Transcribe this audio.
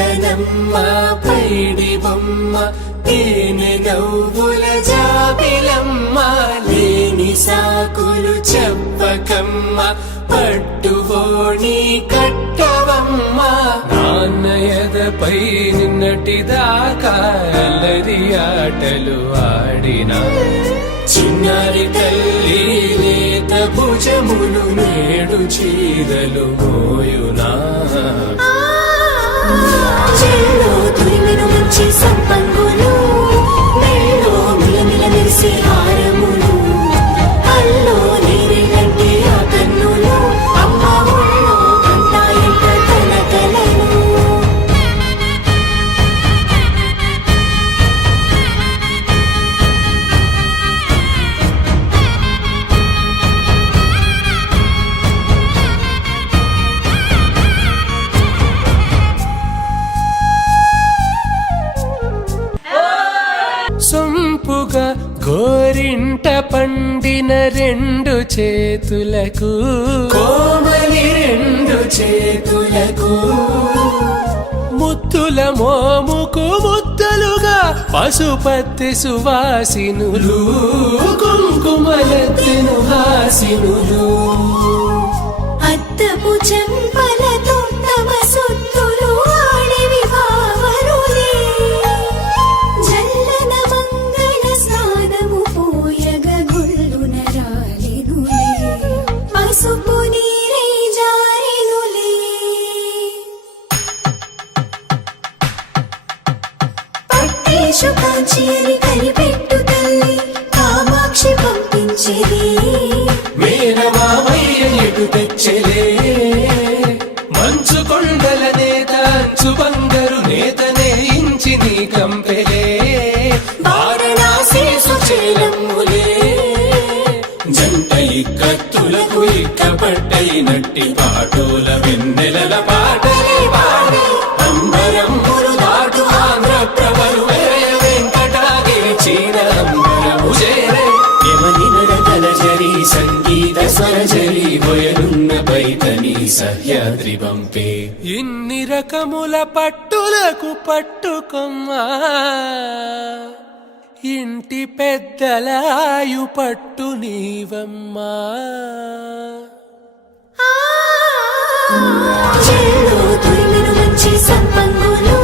చిలకనమ్మ పైడి బొమ్మ తేనె నవ్వుల జాబిలమ్మ లేని సాకులు చెప్పకమ్మ పట్టువోణి కట్టవమ్మ నాన్నయదపై నిన్నటిదాకా అల్లరి ఆటలు ఆడినా చిన్నారి తల్లి లేత భుజములు నేడు చీరలు మోయునా చెల్లో తురిమిన మంచి సంపంగులు మెల్లో మిలమిల మెరిసే హారములు అల్లో నీరెళ్ళంటే ఆ కన్నులు అమ్మ ఒళ్ళో కంటాయంట కలకలను సొంపుగా గోరింట పండిన రెండు చేతులకు కోమలి రెండు చేతులకు ముత్తుల మోముకు ముద్దలుగా పశుపతి సువాసినులు కుంకుమలెత్తెను హాసినులు అద్దపు చెంపలతో తమ సొత్తులు ఆడివి భావరులే జల్లన మంగళ స్నానము పోయగ గొల్లున రాలినులే పసుపు నీరై జారినులే పట్టేశు కాంచేరి కనిపెట్టు తల్లి కామాక్షి పంపించేది మేనమామయ్య ఎటు తెచ్చలే మంచు కొండల నేత అంచు బంగారు నేతనే ఇంచి నీ కంపెలే వారణాసి సుచేలమ్ములే జంట ఇక్కత్తులకు ఇక్కపట్టైనట్టి పాటోల వెన్నెలల పాటలే పాడే అంబరమ్ములు దాటు ఆంధ్ర ప్రభలు వేయ వెంకటాగిరి చీర అంబరము చేరే యమని నడకల జరి సంగీత స్వరజరి బొయలున్న బైతని సహ్యాద్రి పంపే ఇన్ని రకముల పట్టులకు పట్టుకొమ్మా ఇంటి పెద్దలాయు పట్టు నీవమ్మా చెల్లో తురిమిన మంచి సంపంగులు